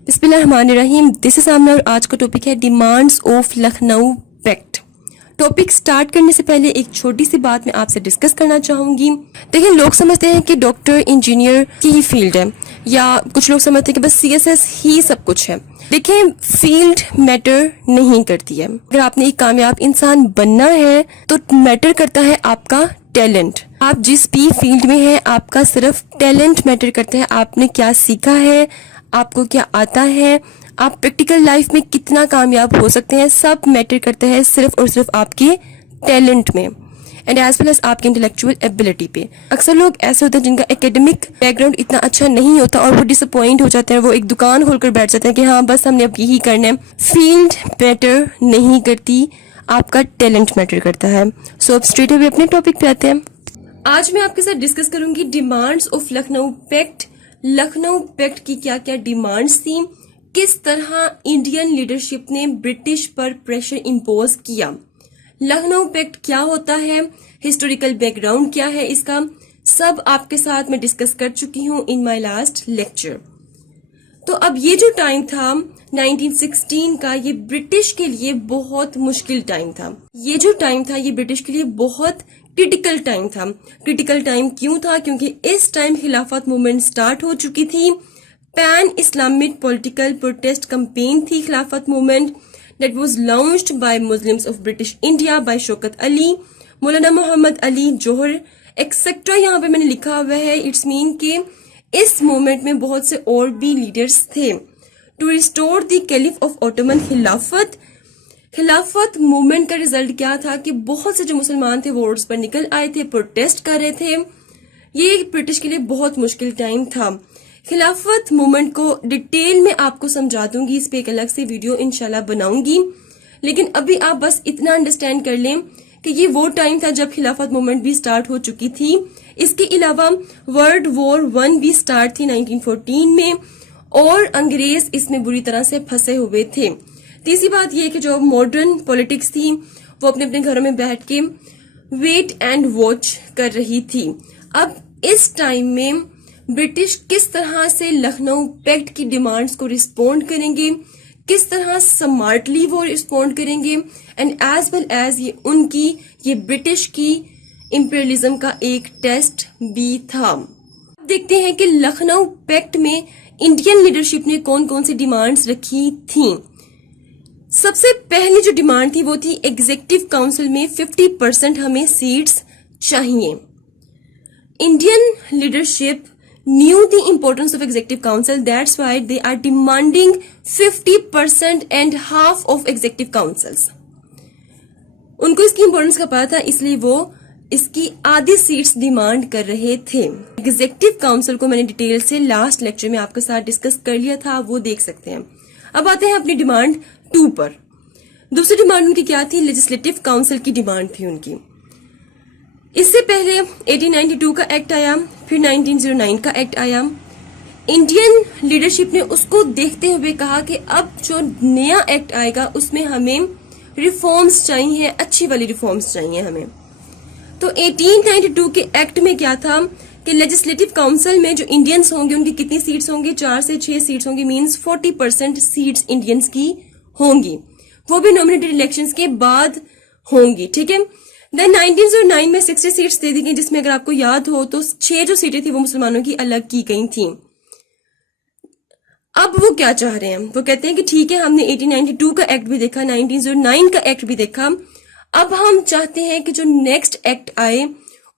बिस्मिल्लाहिर्रहमानिर्रहीम। This is आमना और आज का टॉपिक है demands of Lucknow pact. Topic start करने से पहले एक छोटी सी बात मैं आपसे डिस्कस करना चाहूंगी। देखिए, लोग समझते हैं कि डॉक्टर इंजीनियर की ही फील्ड है, या कुछ लोग समझते हैं कि बस सीएसएस ही सब कुछ है। देखिए, फील्ड मैटर नहीं करती है। अगर आपने एक कामयाब इंसान बनना है तो मैटर करता है आपका टैलेंट। आप जिस भी फील्ड में हैं, आपका सिर्फ टैलेंट मैटर करता है। आपने क्या सीखा है, आपको क्या आता है, आप प्रैक्टिकल लाइफ में कितना कामयाब हो सकते हैं, सब मैटर करता है सिर्फ और सिर्फ आपके टैलेंट में एंड एज वेल एज आपकी इंटेलेक्चुअल एबिलिटी पे। अक्सर लोग ऐसे होते हैं जिनका एकेडमिक बैकग्राउंड इतना अच्छा नहीं होता और वो डिसअपॉइंट हो जाते हैं, वो एक दुकान खोलकर बैठ जाते हैं कि हाँ बस हमने अब यही करना है। फील्ड मैटर नहीं करती, आपका टैलेंट मैटर करता है। सो अब स्ट्रेट अवे अपने टॉपिक पे आते हैं। आज मैं आपके साथ डिस्कस करूंगी demands of Lucknow pact. Lucknow pact की क्या क्या डिमांड्स थी, किस तरह इंडियन लीडरशिप ने ब्रिटिश पर प्रेशर इंपोज किया, लखनऊ पैक्ट क्या होता है, हिस्टोरिकल बैकग्राउंड क्या है इसका, सब आपके साथ मैं डिस्कस कर चुकी हूं इन माय लास्ट लेक्चर। तो अब ये जो टाइम था 1916 का, ये ब्रिटिश के लिए बहुत मुश्किल टाइम था। ये जो टाइम था ये ब्रिटिश के लिए बहुत क्रिटिकल टाइम था। क्रिटिकल टाइम क्यों था? क्योंकि इस टाइम खिलाफत मूवमेंट स्टार्ट हो चुकी थी। Pan Islamic political protest campaign थी खिलाफत movement that was launched by Muslims of British India by Shaukat Ali, Maulana Mohammad Ali Johar etcetera. यहाँ पे मैंने लिखा हुआ है, इट्स मीन के इस मूवमेंट में बहुत से और भी लीडर्स थे। To restore the caliph of Ottoman Khilafat. Khilafat movement का रिजल्ट क्या था कि बहुत से जो मुसलमान थे वो रोड्स पर निकल आए थे, प्रोटेस्ट कर रहे थे। ये ब्रिटिश के लिए बहुत मुश्किल टाइम था। खिलाफत मूवमेंट को डिटेल में आपको समझा दूंगी, इस पे एक अलग से वीडियो इंशाल्लाह बनाऊंगी। लेकिन अभी आप बस इतना अंडरस्टैंड कर लें कि ये वो टाइम था जब खिलाफत मूवमेंट भी स्टार्ट हो चुकी थी। इसके अलावा वर्ल्ड वॉर 1 भी स्टार्ट थी 1914 में और अंग्रेज इसमें बुरी तरह से फंसे हुए थे। तीसरी बात यह कि जो मॉडर्न पॉलिटिक्स थी वो अपने अपने घरों में बैठ के वेट एंड वॉच कर रही थी। अब इस टाइम में ब्रिटिश किस तरह से लखनऊ पैक्ट की डिमांड्स को रिस्पोंड करेंगे, किस तरह स्मार्टली वो रिस्पोंड करेंगे एंड एज वेल एज ये ब्रिटिश की इंपीरियलिज्म का एक टेस्ट भी था। देखते हैं कि लखनऊ पैक्ट में इंडियन लीडरशिप ने कौन कौन सी डिमांड्स रखी थी। सबसे पहली जो डिमांड थी वो थी एग्जीक्यूटिव काउंसिल में 50% हमें सीट्स चाहिए। Indian leadership knew the importance of executive council, that's why they are demanding 50% and half of executive councils. उनको इसकी इंपॉर्टेंस का पता था, इसलिए वो इसकी आधी सीट्स डिमांड कर रहे थे। एग्जीक्यूटिव काउंसिल को मैंने डिटेल से लास्ट लेक्चर में आपके साथ डिस्कस कर लिया था, वो देख सकते हैं। अब आते हैं अपनी डिमांड 2 पर। दूसरी डिमांड उनकी क्या थी? लेजिस्लेटिव काउंसिल की डिमांड थी उनकी। इससे पहले 1892 का एक्ट आया, फिर 1909 का एक्ट आया। इंडियन लीडरशिप ने उसको देखते हुए कहा कि अब जो नया एक्ट आएगा उसमें हमें रिफॉर्म्स चाहिए, अच्छी वाली रिफॉर्म्स चाहिए हमें। तो 1892 के एक्ट में क्या था कि लेजिस्लेटिव काउंसिल में जो इंडियंस होंगे उनकी कितनी सीट्स होंगी? 4 से 6 सीट्स होंगी, मींस 40% सीट्स इंडियंस की होंगी, वो भी नॉमिनेटेड इलेक्शंस के बाद होंगी। ठीक है। देन 1909 में 60 सीट्स दे दी गई, जिसमें अगर आपको याद हो तो 6 जो सीटें थी वो मुसलमानों की अलग की गई थी। अब वो क्या चाह रहे हैं? वो कहते हैं कि ठीक है, हमने 1892 का एक्ट भी देखा, 1909 का एक्ट भी देखा, अब हम चाहते हैं कि जो नेक्स्ट एक्ट आए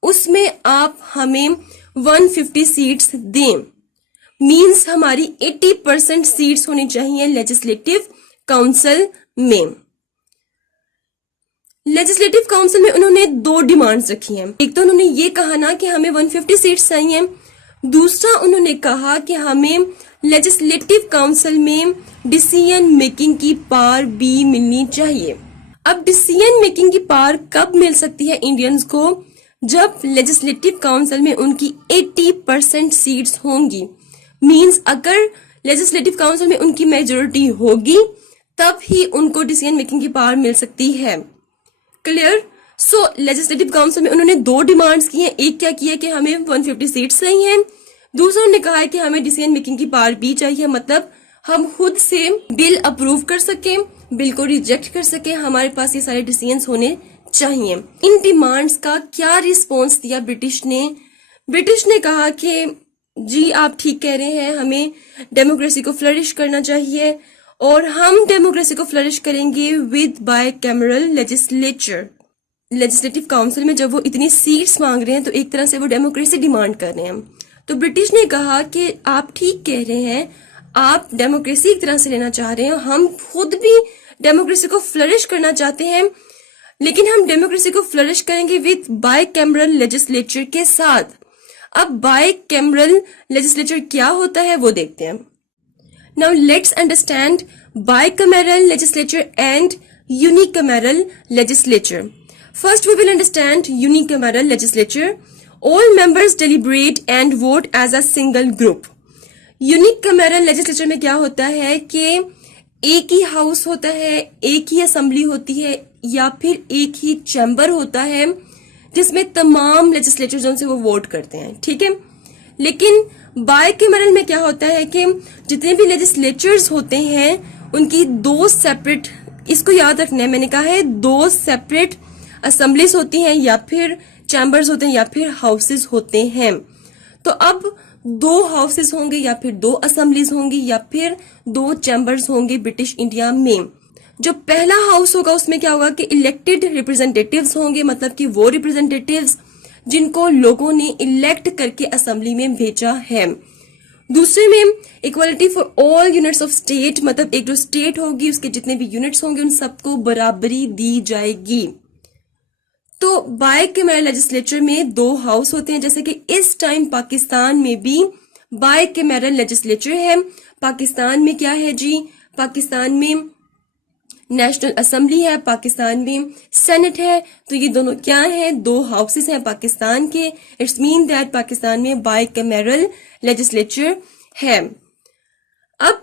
उसमें आप हमें 150 सीट्स दें। मींस हमारी 80% सीट्स होनी चाहिए लेजिस्लेटिव काउंसिल में। लेजिस्लेटिव काउंसिल में उन्होंने 2 डिमांड्स रखी हैं। एक तो उन्होंने ये कहा ना कि हमें 150 सीट्स चाहिए, दूसरा उन्होंने कहा कि हमें लेजिस्लेटिव काउंसिल में डिसीजन मेकिंग की पावर भी मिलनी चाहिए। अब डिसीजन मेकिंग की पावर कब मिल सकती है इंडियंस को? जब लेजिस्लेटिव काउंसिल में उनकी 80% सीट्स होंगी। मींस अगर लेजिस्लेटिव काउंसिल में उनकी मेजोरिटी होगी तब ही उनको डिसीजन मेकिंग की पावर मिल सकती है। क्लियर? सो लेजिस्लेटिव काउंसिल में उन्होंने 2 डिमांड्स की हैं। एक क्या किया कि हमें 150 सीट्स चाहिए, दूसरा उन्होंने कहा है कि हमें डिसीजन मेकिंग की पावर भी चाहिए, मतलब हम खुद से बिल अप्रूव कर सकें, बिल को रिजेक्ट कर सकें, हमारे पास ये सारे डिसीजंस होने चाहिए। इन डिमांड्स का क्या रिस्पॉन्स दिया ब्रिटिश ने? ब्रिटिश ने कहा कि जी आप ठीक कह रहे हैं, हमें डेमोक्रेसी को फ्लरिश करना चाहिए और हम डेमोक्रेसी को फ्लरिश करेंगे with bicameral legislature. Legislative council में जब वो इतनी सीट्स मांग रहे हैं तो एक तरह से वो डेमोक्रेसी डिमांड कर रहे हैं। तो ब्रिटिश ने कहा कि आप ठीक कह रहे हैं, आप डेमोक्रेसी एक तरह से लेना चाह रहे हैं, हम खुद भी डेमोक्रेसी को फ्लरिश करना चाहते हैं, लेकिन हम डेमोक्रेसी को फ्लरिश करेंगे विद बाय कैमरल लेजिस्लेचर के साथ। अब बाय कैमरल लेजिस्लेचर क्या होता है वो देखते हैं। Now let's understand bicameral legislature and unicameral legislature. First, we will understand unicameral legislature. All members deliberate and vote as a single group. Unicameral legislature में क्या होता है कि एक ही हाउस होता है, एक ही असेंबली होती है या फिर एक ही चैम्बर होता है जिसमें तमाम लेजिस्लेचर्स उनसे वो वोट करते हैं, ठीक है। लेकिन बाइकैमरल में क्या होता है कि जितने भी लेजिस्लेचर्स होते हैं उनकी दो सेपरेट, इसको याद रखना है, मैंने कहा है दो सेपरेट असेंबलीज होती हैं या फिर चैम्बर्स होते हैं या फिर हाउसेस होते हैं। तो अब दो हाउसेस होंगे या फिर दो असेंबलीज होंगी या फिर दो चैम्बर्स होंगे ब्रिटिश इंडिया में। जो पहला हाउस होगा उसमें क्या होगा कि इलेक्टेड रिप्रेजेंटेटिव्स होंगे, मतलब कि वो रिप्रेजेंटेटिव्स जिनको लोगों ने इलेक्ट करके असेंबली में भेजा है। दूसरे में equality for all units of state, मतलब एक जो स्टेट होगी उसके जितने भी यूनिट्स होंगे उन सबको बराबरी दी जाएगी। तो बाइकैमरल लेजिस्लेचर में दो हाउस होते हैं, जैसे कि इस टाइम पाकिस्तान में भी बाइकैमरल लेजिस्लेचर है। पाकिस्तान में क्या है जी, पाकिस्तान में नेशनल असेंबली है, पाकिस्तान में सेनेट है। तो ये दोनों क्या है, दो हाउसेस हैं पाकिस्तान के। इट्स मीन दैट पाकिस्तान में बाइकैमरल लेजिस्लेचर है। अब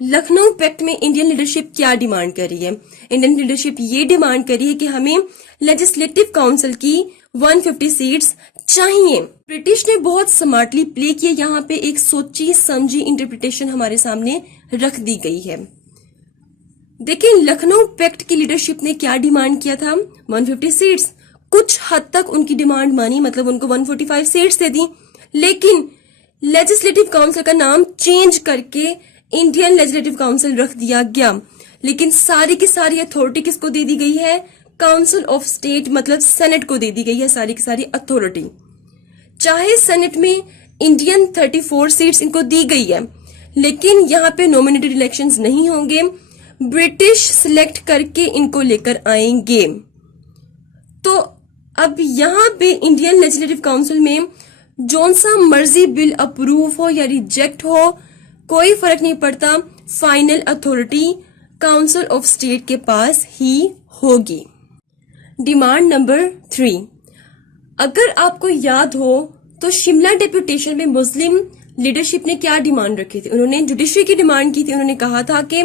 लखनऊ पैक्ट में इंडियन लीडरशिप क्या डिमांड कर रही है? इंडियन लीडरशिप ये डिमांड कर रही है कि हमें लेजिस्लेटिव काउंसिल की 150 सीट्स चाहिए। ब्रिटिश ने बहुत स्मार्टली प्ले किया, यहाँ पे एक सोची समझी इंटरप्रिटेशन हमारे सामने रख दी गई है। देखिए लखनऊ पैक्ट की लीडरशिप ने क्या डिमांड किया था, 150 सीट्स। कुछ हद तक उनकी डिमांड मानी, मतलब उनको 145 सीट्स दे दी, लेकिन लेजिस्लेटिव काउंसिल का नाम चेंज करके इंडियन लेजिस्लेटिव काउंसिल रख दिया गया। लेकिन सारी की सारी अथॉरिटी किसको दे दी गई है? काउंसिल ऑफ स्टेट, मतलब सेनेट को दे दी गई है सारी की सारी अथॉरिटी। चाहे सेनेट में इंडियन 34 सीट्स इनको दी गई है, लेकिन यहाँ पे नॉमिनेटेड इलेक्शंस नहीं होंगे, ब्रिटिश सिलेक्ट करके इनको लेकर आएंगे। तो अब यहाँ पे इंडियन लेजिस्लेटिव काउंसिल में जौन सा मर्जी बिल अप्रूव हो या रिजेक्ट हो कोई फर्क नहीं पड़ता, final authority council of state के पास ही होगी। डिमांड नंबर 3, अगर आपको याद हो तो शिमला डेपुटेशन में मुस्लिम लीडरशिप ने क्या डिमांड रखी थी? उन्होंने जुडिशरी की डिमांड की थी। उन्होंने कहा था कि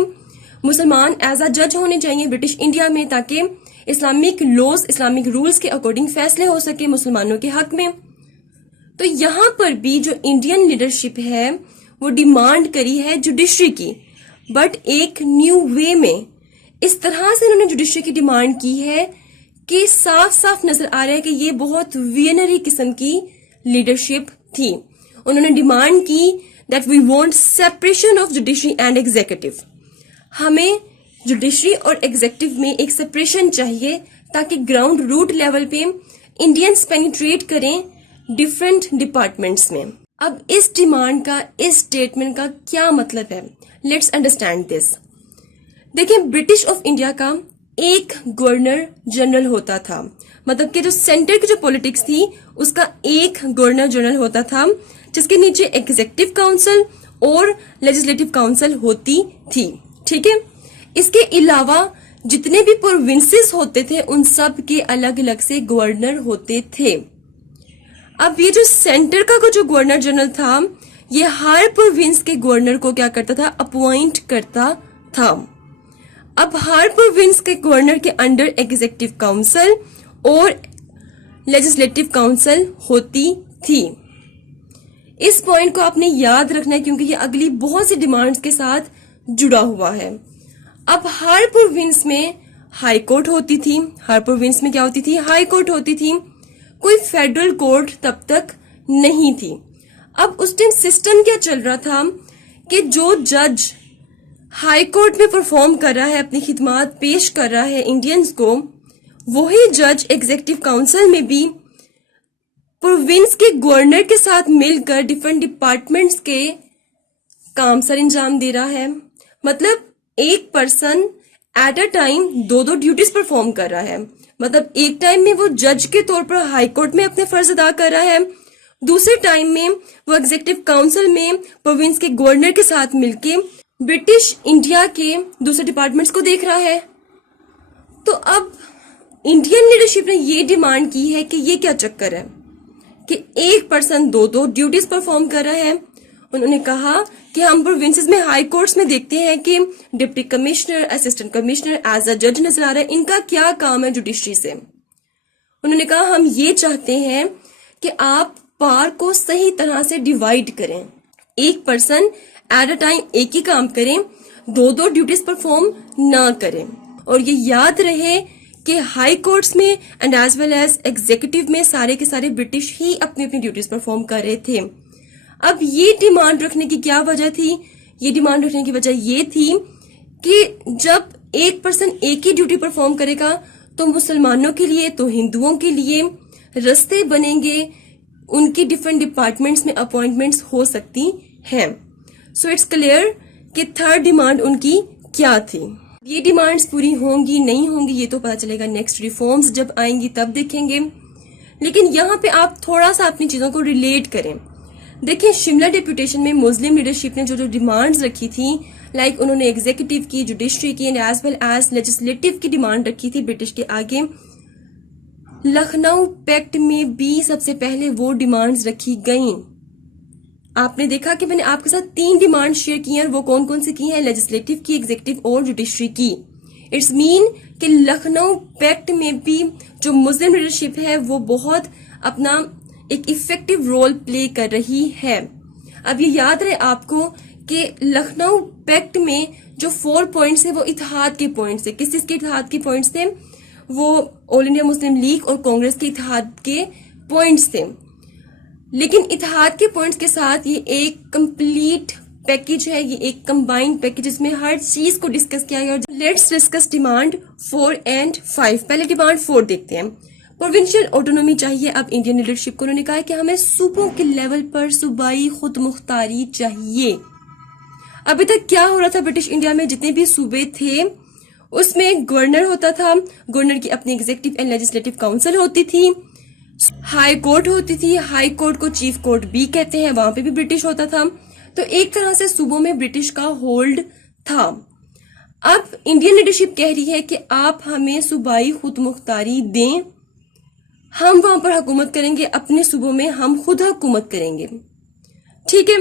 मुसलमान एज अ जज होने चाहिए ब्रिटिश इंडिया में, ताकि इस्लामिक लॉज, इस्लामिक रूल्स के अकॉर्डिंग फैसले हो सके मुसलमानों के हक में। तो यहाँ पर भी जो इंडियन लीडरशिप है वो डिमांड करी है जुडिशरी की, बट एक न्यू वे में। इस तरह से उन्होंने जुडिशरी की डिमांड की है कि साफ साफ नजर आ रहा है कि ये बहुत वियनरी किस्म की लीडरशिप थी। उन्होंने डिमांड की that we want separation of judiciary and executive. हमें जुडिशरी और एग्जीक्यूटिव में एक सेपरेशन चाहिए ताकि ग्राउंड रूट लेवल पे इंडियंस पेनिट्रेट करें डिफरेंट डिपार्टमेंट्स में। अब इस डिमांड का, इस स्टेटमेंट का क्या मतलब है? Let's understand this. देखिए ब्रिटिश ऑफ इंडिया का एक गवर्नर जनरल होता था, मतलब कि जो सेंटर की जो पॉलिटिक्स थी उसका एक गवर्नर जनरल होता था, जिसके नीचे एग्जीक्यूटिव काउंसिल और लेजिस्लेटिव काउंसिल होती थी, ठीक है। इसके अलावा जितने भी प्रोविंसेस होते थे उन सब के अलग अलग से गवर्नर होते थे। अब ये जो सेंटर का जो गवर्नर जनरल था, ये हर प्रोविंस के गवर्नर को क्या करता था? अपॉइंट करता था। अब हर प्रोविंस के गवर्नर के अंडर एग्जीक्यूटिव काउंसिल और लेजिस्लेटिव काउंसिल होती थी। इस पॉइंट को आपने याद रखना है क्योंकि ये अगली बहुत सी डिमांड्स के साथ जुड़ा हुआ है। अब हर प्रोविंस में हाई कोर्ट होती थी, हर प्रोविंस में क्या होती थी, हाई कोर्ट होती थी, कोई फेडरल कोर्ट तब तक नहीं थी। अब उस टाइम सिस्टम क्या चल रहा था कि जो जज हाई कोर्ट में परफॉर्म कर रहा है, अपनी खिदमात पेश कर रहा है इंडियंस को, वही जज एग्जीक्यूटिव काउंसिल में भी प्रोविंस के गवर्नर के साथ मिलकर डिफरेंट डिपार्टमेंट्स के काम सर अंजाम दे रहा है। मतलब एक पर्सन एट अ टाइम दो दो ड्यूटीज परफॉर्म कर रहा है। मतलब एक टाइम में वो जज के तौर पर हाई कोर्ट में अपने फर्ज अदा कर रहा है, दूसरे टाइम में वो एग्जीक्यूटिव काउंसिल में प्रोविंस के गवर्नर के साथ मिलके ब्रिटिश इंडिया के दूसरे डिपार्टमेंट्स को देख रहा है। तो अब इंडियन लीडरशिप ने ये डिमांड की है कि ये क्या चक्कर है कि एक पर्सन दो दो ड्यूटीज परफॉर्म कर रहा है। उन्होंने कहा कि हम प्रोविंसेस में हाई कोर्ट्स में देखते हैं कि deputy commissioner, assistant commissioner as a जज नजर आ रहा है, इनका क्या काम है जुडिशरी से। उन्होंने कहा हम ये चाहते हैं कि आप पावर को सही तरह से डिवाइड करें, एक पर्सन एट अ टाइम एक ही काम करें, दो दो ड्यूटीज परफॉर्म ना करें। और ये याद रहे कि हाई कोर्ट्स में and as well as executive में सारे के सारे ब्रिटिश ही अपनी अपनी ड्यूटीज परफॉर्म कर रहे थे। अब ये डिमांड रखने की क्या वजह थी? ये डिमांड रखने की वजह ये थी कि जब एक पर्सन एक ही ड्यूटी परफॉर्म करेगा तो मुसलमानों के लिए, तो हिंदुओं के लिए रास्ते बनेंगे, उनकी डिफरेंट डिपार्टमेंट्स में अपॉइंटमेंट्स हो सकती हैं। सो इट्स क्लियर कि थर्ड डिमांड उनकी क्या थी। ये डिमांड्स पूरी होंगी नहीं होंगी ये तो पता चलेगा नेक्स्ट रिफॉर्म्स जब आएंगी तब देखेंगे। लेकिन यहाँ पे आप थोड़ा सा अपनी चीजों को रिलेट करें। देखिए शिमला डेपुटेशन में मुस्लिम लीडरशिप ने जो जो डिमांड्स रखी थी, लाइक उन्होंने एग्जीक्यूटिव की, जुडिशरी की and as well as legislative की डिमांड रखी थी ब्रिटिश के आगे। लखनऊ पैक्ट में भी सबसे पहले वो डिमांड्स रखी गई। आपने देखा कि मैंने आपके साथ 3 डिमांड शेयर की हैं, वो कौन कौन सी की हैं, लेजिस्लेटिव की, एग्जीक्यूटिव और जुडिशरी की। इट्स मीन कि लखनऊ पैक्ट में भी जो मुस्लिम लीडरशिप है वो बहुत अपना एक इफेक्टिव रोल प्ले कर रही है। अब ये याद रहे आपको कि लखनऊ पैक्ट में जो 4 पॉइंट्स है वो इत्तेहाद के पॉइंट्स है। किस चीज के इत्तेहाद के पॉइंट्स थे? वो ऑल इंडिया मुस्लिम लीग और कांग्रेस के इत्तेहाद के पॉइंट्स थे। लेकिन इत्तेहाद के पॉइंट्स के साथ ये एक कंप्लीट पैकेज है, ये एक कंबाइंड पैकेज जिसमें हर चीज को डिस्कस किया गया। Let's discuss demand 4 and 5। पहले डिमांड 4 देखते हैं। प्रोविंशियल ऑटोनॉमी चाहिए अब इंडियन लीडरशिप को। उन्होंने कहा कि हमें सूबों के लेवल पर सूबाई खुद मुख्तारी चाहिए। अभी तक क्या हो रहा था ब्रिटिश इंडिया में, जितने भी सूबे थे उसमें गवर्नर होता था, गवर्नर की अपनी एग्जीक्यूटिव एंड लेजिस्लेटिव काउंसिल होती थी, हाई कोर्ट होती थी, हाई कोर्ट को चीफ कोर्ट भी कहते हैं, वहां पे भी ब्रिटिश होता था। तो एक तरह से सूबों में ब्रिटिश का होल्ड था। अब इंडियन लीडरशिप कह रही है कि आप हमें सूबाई खुद मुख्तारी दें, हम वहां पर हुकूमत करेंगे, अपने सूबों में हम खुद हुकूमत करेंगे। ठीक है,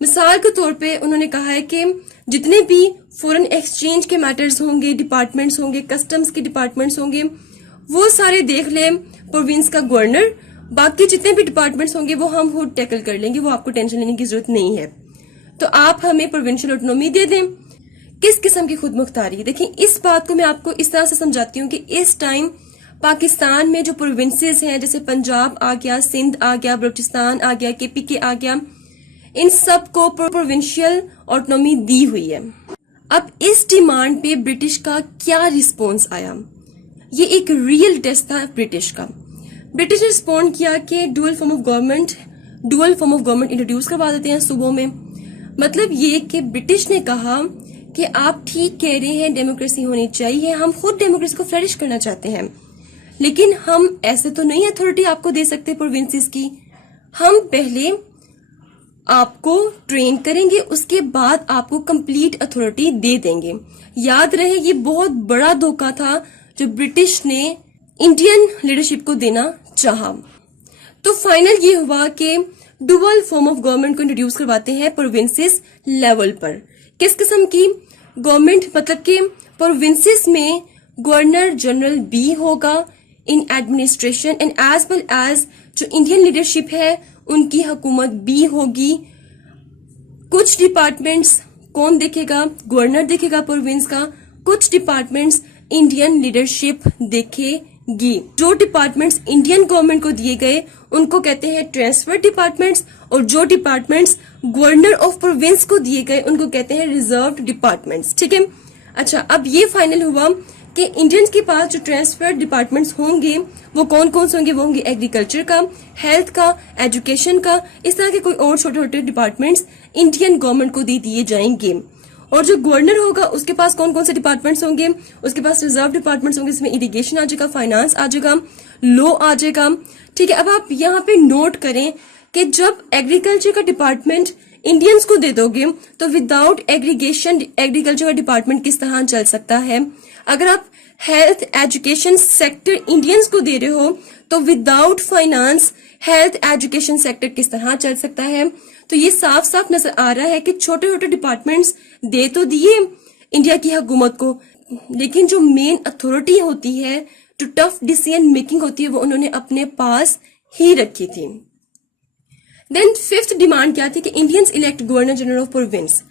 मिसाल के तौर पे उन्होंने कहा है कि जितने भी फॉरेन एक्सचेंज के मैटर्स होंगे, डिपार्टमेंट्स होंगे, कस्टम्स के डिपार्टमेंट्स होंगे, वो सारे देख लें प्रोविंस का गवर्नर, बाकी जितने भी डिपार्टमेंट्स होंगे वो हम खुद टैकल कर लेंगे, वो आपको टेंशन लेने की जरूरत नहीं है। तो आप हमें प्रोविंशियल ऑटोनॉमी दे दें। किस किस्म की खुद मुख्तारी? देखिए इस बात को मैं आपको इस तरह से समझाती हूँ कि इस टाइम पाकिस्तान में जो प्रोविंसेस हैं, जैसे पंजाब आ गया, सिंध आ गया, बलूचिस्तान आ गया, केपीके आ गया, इन सब को प्रोविंशियल ऑटोनॉमी दी हुई है। अब इस डिमांड पे ब्रिटिश का क्या रिस्पॉन्स आया? ये एक रियल टेस्ट था ब्रिटिश का। ब्रिटिश ने रिस्पॉन्ड किया कि dual form of government introduce करवा देते हैं सूबों में। मतलब ये कि ब्रिटिश ने कहा कि आप ठीक कह रहे हैं, डेमोक्रेसी होनी चाहिए, हम खुद डेमोक्रेसी को फ्लरिश करना चाहते हैं, लेकिन हम ऐसे तो नहीं अथॉरिटी आपको दे सकते प्रोविंसेस की। हम पहले आपको ट्रेन करेंगे, उसके बाद आपको कंप्लीट अथॉरिटी दे देंगे। याद रहे ये बहुत बड़ा धोखा था जो ब्रिटिश ने इंडियन लीडरशिप को देना चाहा। तो फाइनल ये हुआ कि डुअल फॉर्म ऑफ गवर्नमेंट को इंट्रोड्यूस करवाते हैं प्रोविंसेस लेवल पर। किस किस्म की गवर्नमेंट? मतलब कि प्रोविंसेस में गवर्नर जनरल भी होगा in administration and as well as जो इंडियन लीडरशिप है उनकी हुकूमत भी होगी। कुछ डिपार्टमेंट्स कौन देखेगा? गवर्नर देखेगा प्रोविंस का। कुछ डिपार्टमेंट्स इंडियन लीडरशिप देखेगी। जो डिपार्टमेंट्स इंडियन गवर्नमेंट को दिए गए उनको कहते हैं ट्रांसफर डिपार्टमेंट्स, और जो डिपार्टमेंट्स गवर्नर ऑफ प्रोविंस को दिए गए उनको कहते हैं रिजर्व्ड डिपार्टमेंट्स। ठीक है। अच्छा, अब ये फाइनल हुआ कि इंडियंस के पास जो ट्रांसफर डिपार्टमेंट्स होंगे वो कौन कौन से होंगे? वो होंगे एग्रीकल्चर का, हेल्थ का, एजुकेशन का, इस तरह के कोई और छोटे छोटे डिपार्टमेंट्स इंडियन गवर्नमेंट को दे दिए जाएंगे। और जो गवर्नर होगा उसके पास कौन कौन से डिपार्टमेंट्स होंगे? उसके पास रिजर्व डिपार्टमेंट्स होंगे, इसमें इरिगेशन आ जाएगा, फाइनेंस आ जाएगा, लॉ आ जाएगा। ठीक है। अब आप यहाँ पे नोट करें कि जब एग्रीकल्चर का डिपार्टमेंट इंडियंस को दे दोगे तो विदाउट एग्रीगेशन एग्रीकल्चर का डिपार्टमेंट किस तरह चल सकता है? अगर आप हेल्थ एजुकेशन सेक्टर इंडियंस को दे रहे हो तो without finance health education sector किस तरह चल सकता है? तो ये साफ साफ नजर आ रहा है कि छोटे छोटे डिपार्टमेंट्स दे तो दिए इंडिया की हुकूमत को, लेकिन जो मेन अथॉरिटी होती है, जो टफ डिसीजन मेकिंग होती है, वो उन्होंने अपने पास ही रखी थी। देन फिफ्थ डिमांड क्या थी? कि Indians elect governor general of province.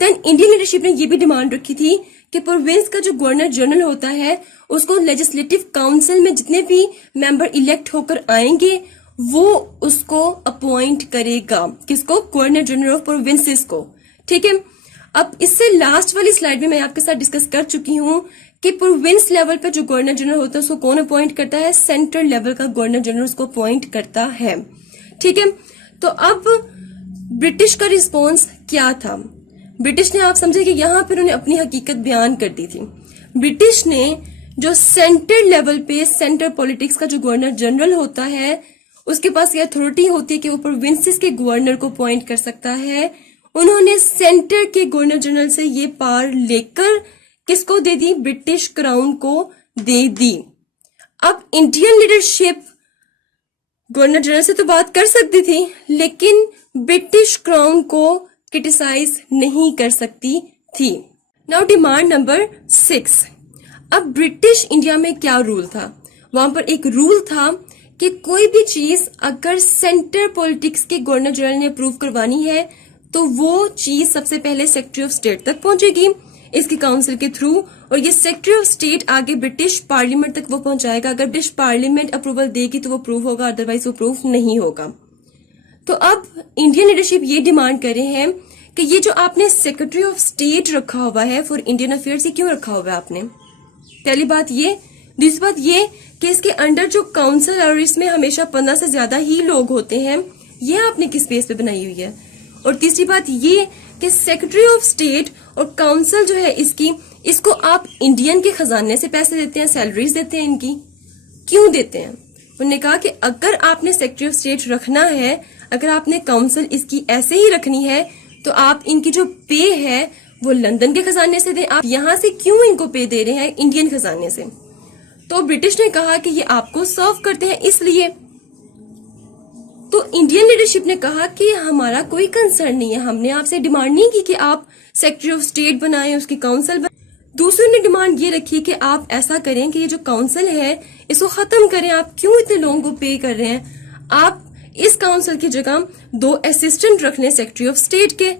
Then Indian leadership ने ये भी डिमांड रखी थी कि प्रोविंस का जो गवर्नर जनरल होता है उसको लेजिस्लेटिव काउंसिल में जितने भी मेंबर इलेक्ट होकर आएंगे वो उसको अपॉइंट करेगा। किसको? गवर्नर जनरल ऑफ प्रोविंसेस को। ठीक है। अब इससे लास्ट वाली स्लाइड में मैं आपके साथ डिस्कस कर चुकी हूं कि प्रोविंस लेवल पे जो गवर्नर जनरल होता है उसको कौन अपॉइंट करता है? सेंट्रल लेवल का गवर्नर जनरल उसको अपॉइंट करता है। ठीक है। तो अब ब्रिटिश का रिस्पॉन्स क्या था? ब्रिटिश ने, आप समझे कि यहाँ पे उन्होंने अपनी हकीकत बयान कर दी थी। ब्रिटिश ने जो सेंटर लेवल पे सेंटर पॉलिटिक्स का जो गवर्नर जनरल होता है उसके पास ये अथॉरिटी होती है कि वो प्रोविंसेस के गवर्नर को अपॉइंट कर सकता है। उन्होंने सेंटर के गवर्नर जनरल से ये पावर लेकर किसको दे दी? ब्रिटिश क्राउन को दे दी। अब इंडियन लीडरशिप गवर्नर जनरल से तो बात कर सकती थी लेकिन ब्रिटिश क्राउन को क्रिटिसाइज नहीं कर सकती थी। Now demand number 6। अब ब्रिटिश इंडिया में क्या रूल था? वहां पर एक रूल था कि कोई भी चीज अगर सेंटर पॉलिटिक्स के गवर्नर जनरल ने अप्रूव करवानी है तो वो चीज सबसे पहले सेक्रेटरी ऑफ स्टेट तक पहुंचेगी इसकी काउंसिल के थ्रू, और ये सेक्रेटरी ऑफ स्टेट आगे ब्रिटिश पार्लियामेंट तक वो पहुंचाएगा। अगर ब्रिटिश पार्लियामेंट अप्रूवल देगी तो वो अप्रूव होगा, अदरवाइज वो अप्रूव नहीं होगा। तो अब इंडियन लीडरशिप ये डिमांड कर रहे हैं कि ये जो आपने सेक्रेटरी ऑफ स्टेट रखा हुआ है फॉर इंडियन अफेयर्स, ये क्यों रखा हुआ है आपने? पहली बात ये। दूसरी बात ये कि इसके अंडर जो काउंसिल और इसमें हमेशा 15 से ज्यादा ही लोग होते हैं, ये आपने किस बेस पे बनाई हुई है? और तीसरी बात ये कि सेक्रेटरी ऑफ स्टेट और काउंसिल जो है इसको आप इंडियन के खजाने से पैसे देते हैं, सैलरीज देते हैं इनकी, क्यों देते हैं? उन्होंने कहा कि अगर आपने सेक्रेटरी ऑफ स्टेट रखना है, अगर आपने काउंसिल इसकी ऐसे ही रखनी है तो आप इनकी जो पे है वो लंदन के खजाने से दें। आप यहां से क्यों इनको पे दे रहे हैं इंडियन खजाने से? तो ब्रिटिश ने कहा कि ये आपको सर्व करते हैं इसलिए। तो इंडियन लीडरशिप ने कहा कि हमारा कोई कंसर्न नहीं है, हमने आपसे डिमांड नहीं की कि आप सेक्रेटरी ऑफ स्टेट बनाएं, उसकी काउंसिल बनाएं। दूसरों ने डिमांड ये रखी कि आप ऐसा करें कि ये जो काउंसिल है इसको खत्म करें। आप क्यों इतने लोगों को पे कर रहे हैं? आप इस काउंसिल की जगह 2 असिस्टेंट रख लें सेक्रेटरी ऑफ स्टेट के।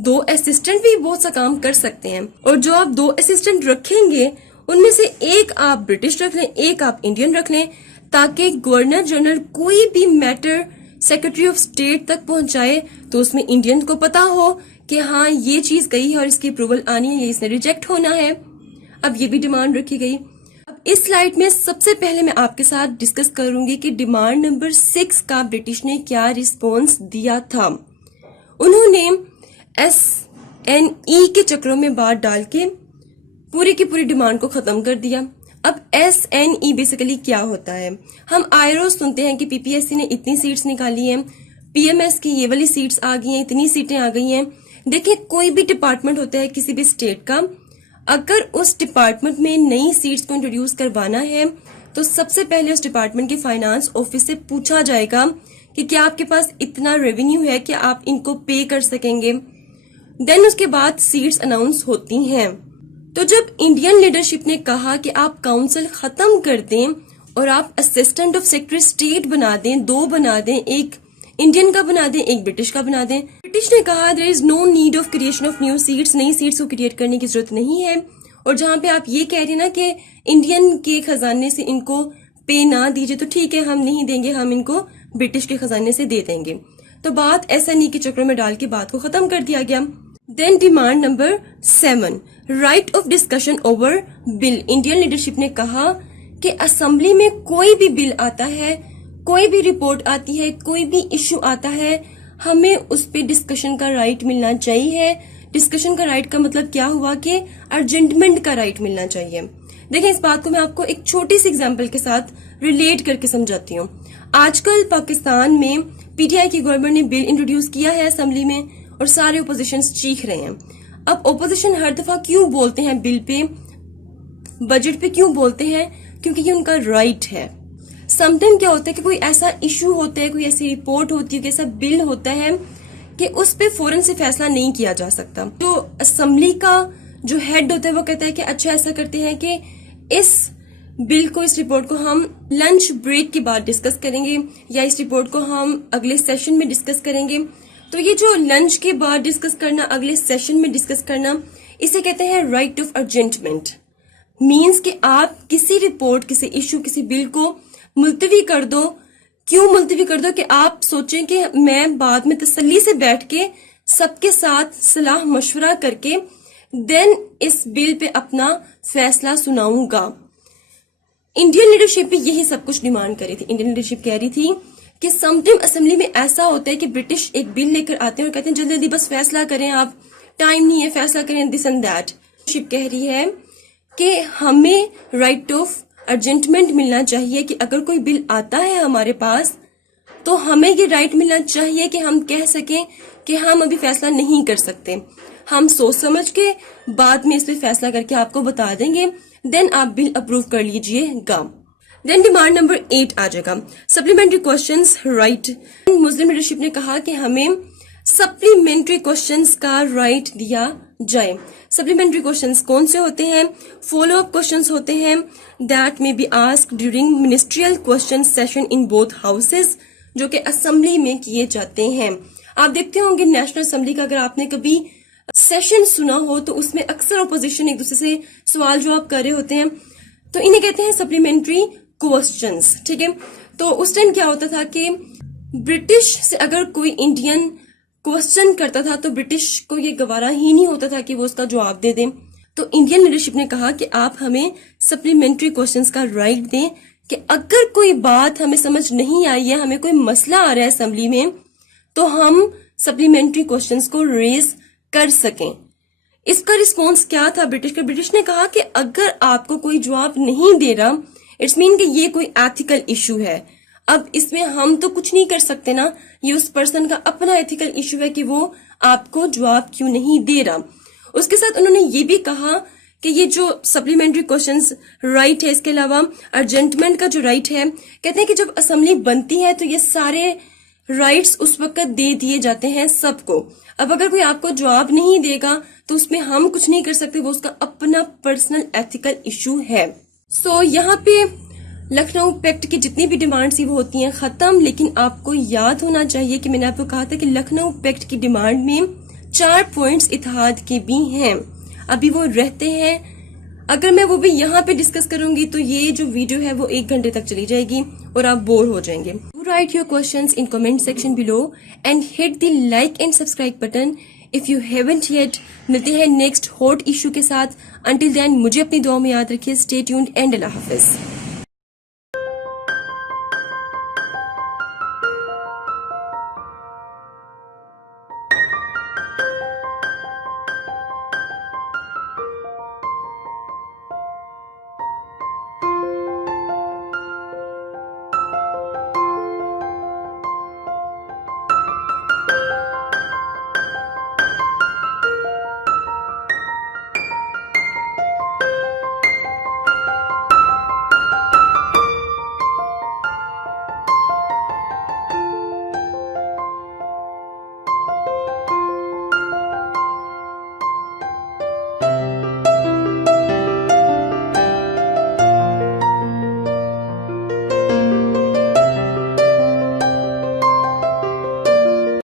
2 असिस्टेंट भी बहुत सा काम कर सकते हैं, और जो आप 2 असिस्टेंट रखेंगे उनमें से एक आप ब्रिटिश रख लें, एक आप इंडियन रख लें, ताकि गवर्नर जनरल कोई भी मैटर सेक्रेटरी ऑफ स्टेट तक पहुंचाए तो उसमें इंडियन को पता हो कि हाँ ये चीज गई है और इसकी अप्रूवल आनी है, ये इसने रिजेक्ट होना है। अब ये भी डिमांड रखी गई। अब इस स्लाइड में सबसे पहले मैं आपके साथ डिस्कस करूंगी कि डिमांड नंबर 6 का ब्रिटिश ने क्या रिस्पॉन्स दिया था। उन्होंने SNE के चक्रों में बात डाल के पूरी की पूरी डिमांड को खत्म कर दिया। अब SNE बेसिकली क्या होता है? हम आईरोज सुनते हैं कि PPSC ने इतनी सीट्स निकाली हैं, PMS की ये वाली सीट्स आ गई हैं, इतनी सीटें आ गई हैं। देखिए, कोई भी डिपार्टमेंट होता है किसी भी स्टेट का, अगर उस डिपार्टमेंट में नई सीट्स को इंट्रोड्यूस करवाना है तो सबसे पहले उस डिपार्टमेंट के फाइनेंस ऑफिस से पूछा जाएगा कि क्या आपके पास इतना रेवेन्यू है कि आप इनको पे कर सकेंगे। देन उसके बाद सीट्स अनाउंस होती हैं। तो जब इंडियन लीडरशिप ने कहा कि आप काउंसिल खत्म कर दें और आप असिस्टेंट ऑफ सेक्रेटरी स्टेट बना दें, 2 बना दें, एक इंडियन का बना दें, एक ब्रिटिश का बना दें, ब्रिटिश ने कहा there is no need of creation of new seats, नई सीट्स को क्रिएट करने की जरूरत नहीं है। और जहां पे आप ये कह रहे हैं ना कि इंडियन के खजाने से इनको पे ना दीजिए, तो ठीक है हम नहीं देंगे, हम इनको ब्रिटिश के खजाने से दे देंगे। तो बात SNE के चक्रों में डाल के बात को खत्म कर दिया गया। Then demand number 7, right of discussion over bill. Indian leadership ने कहा कि असेंबली में कोई भी बिल आता है, कोई भी रिपोर्ट आती है, कोई भी इश्यू आता है, हमें उस पर डिस्कशन का राइट मिलना चाहिए। डिस्कशन का राइट का मतलब क्या हुआ कि अर्जेंटमेंट का राइट मिलना चाहिए। देखिए इस बात को मैं आपको एक छोटी सी एग्जांपल के साथ रिलेट करके समझाती हूँ। आजकल पाकिस्तान में PTI की गवर्नमेंट ने बिल इंट्रोड्यूस किया है असेंबली में और सारे ओपोजिशन चीख रहे हैं। अब ओपोजिशन हर दफा क्यों बोलते हैं बिल पे, बजट पे क्यों बोलते हैं? क्योंकि ये उनका राइट है। समटाइम क्या होता है कि कोई ऐसा इशू होता है, कोई ऐसी रिपोर्ट होती है, कोई ऐसा बिल होता है कि उस पे फौरन से फैसला नहीं किया जा सकता। तो असेंबली का जो हेड होता है वो कहता है कि अच्छा ऐसा करते हैं कि इस बिल को, इस रिपोर्ट को हम लंच ब्रेक के बाद डिस्कस करेंगे या इस रिपोर्ट को हम अगले सेशन में डिस्कस करेंगे। तो ये जो लंच के बाद डिस्कस करना, अगले सेशन में डिस्कस करना, इसे कहते हैं राइट ऑफ अर्जेंटमेंट। मीन्स कि आप किसी रिपोर्ट, किसी इशू, किसी बिल को मुलतवी कर दो। क्यों मुलतवी कर दो? कि आप सोचें कि मैं बाद में तसल्ली से बैठ के सबके साथ सलाह मशवरा करके देन इस बिल पे अपना फैसला सुनाऊंगा। इंडियन लीडरशिप भी यही सब कुछ डिमांड करी थी। इंडियन लीडरशिप कह रही थी कि समटाइम असेंबली में ऐसा होता है कि ब्रिटिश एक बिल लेकर आते हैं और कहते हैं जल्दी जल्दी बस फैसला करें, आप टाइम नहीं है, फैसला करें, दिस एंड दैट। लीडरशिप कह रही है कि हमें राइट ऑफ अर्जेंटमेंट मिलना चाहिए कि अगर कोई बिल आता है हमारे पास तो हमें ये राइट मिलना चाहिए कि हम कह सकें कि हम अभी फैसला नहीं कर सकते, हम सोच समझ के बाद में इस पे फैसला करके आपको बता देंगे, देन आप बिल अप्रूव कर लीजिएगा। देन डिमांड नंबर 8 आ जाएगा, सप्लीमेंट्री क्वेश्चंस राइट। मुस्लिम लीडरशिप ने कहा कि हमें सप्लीमेंट्री क्वेश्चंस का राइट दिया जाए। सप्लीमेंट्री क्वेश्चंस कौन से होते हैं? फॉलो अप क्वेश्चंस होते हैं that may be asked during ministerial question session in both houses, जो कि असेंबली में किए जाते हैं। आप देखते होंगे नेशनल असेंबली का अगर आपने कभी सेशन सुना हो तो उसमें अक्सर अपोजिशन एक दूसरे से सवाल जवाब कर रहे होते हैं, तो इन्हें कहते हैं सप्लीमेंट्री क्वेश्चंस। ठीक है, तो उस टाइम क्या होता था कि ब्रिटिश से अगर कोई इंडियन क्वेश्चन करता था तो ब्रिटिश को ये गवारा ही नहीं होता था कि वो उसका जवाब दे दें। तो इंडियन लीडरशिप ने कहा कि आप हमें सप्लीमेंट्री क्वेश्चंस का राइट दें कि अगर कोई बात हमें समझ नहीं आई है, हमें कोई मसला आ रहा है असेंबली में, तो हम सप्लीमेंट्री क्वेश्चंस को रेज कर सकें। इसका रिस्पॉन्स क्या था ब्रिटिश का? ब्रिटिश ने कहा कि अगर आपको कोई जवाब नहीं दे रहा, इट्स मीन कि ये कोई एथिकल इशू है। अब इसमें हम तो कुछ नहीं कर सकते ना, ये उस पर्सन का अपना एथिकल इशू है कि वो आपको जवाब क्यों नहीं दे रहा। उसके साथ उन्होंने ये भी कहा कि ये जो सप्लीमेंट्री क्वेश्चंस राइट है, इसके अलावा अर्जेंटमेंट का जो राइट है, कहते हैं कि जब असेंबली बनती है तो ये सारे राइट्स उस वक्त दे दिए जाते हैं सबको। अब अगर कोई आपको जवाब नहीं देगा तो उसमें हम कुछ नहीं कर सकते, वो उसका अपना पर्सनल एथिकल इशू है। सो यहाँ पे लखनऊ पैक्ट की जितनी भी डिमांड्स थी वो होती हैं खत्म। लेकिन आपको याद होना चाहिए कि मैंने आपको कहा था कि लखनऊ पैक्ट की डिमांड में 4 पॉइंट्स इत्तेहाद के भी हैं, अभी वो रहते हैं। अगर मैं वो भी यहाँ पे डिस्कस करूंगी तो ये जो वीडियो है वो 1 घंटे तक चली जाएगी और आप बोर हो जाएंगे। Right your questions in comment section below and hit the like and subscribe button if you haven't yet. मिलते हैं नेक्स्ट हॉट इशू के साथ। अंटिल देन मुझे अपनी दुआ में याद रखिए। Stay tuned and Allah Hafiz.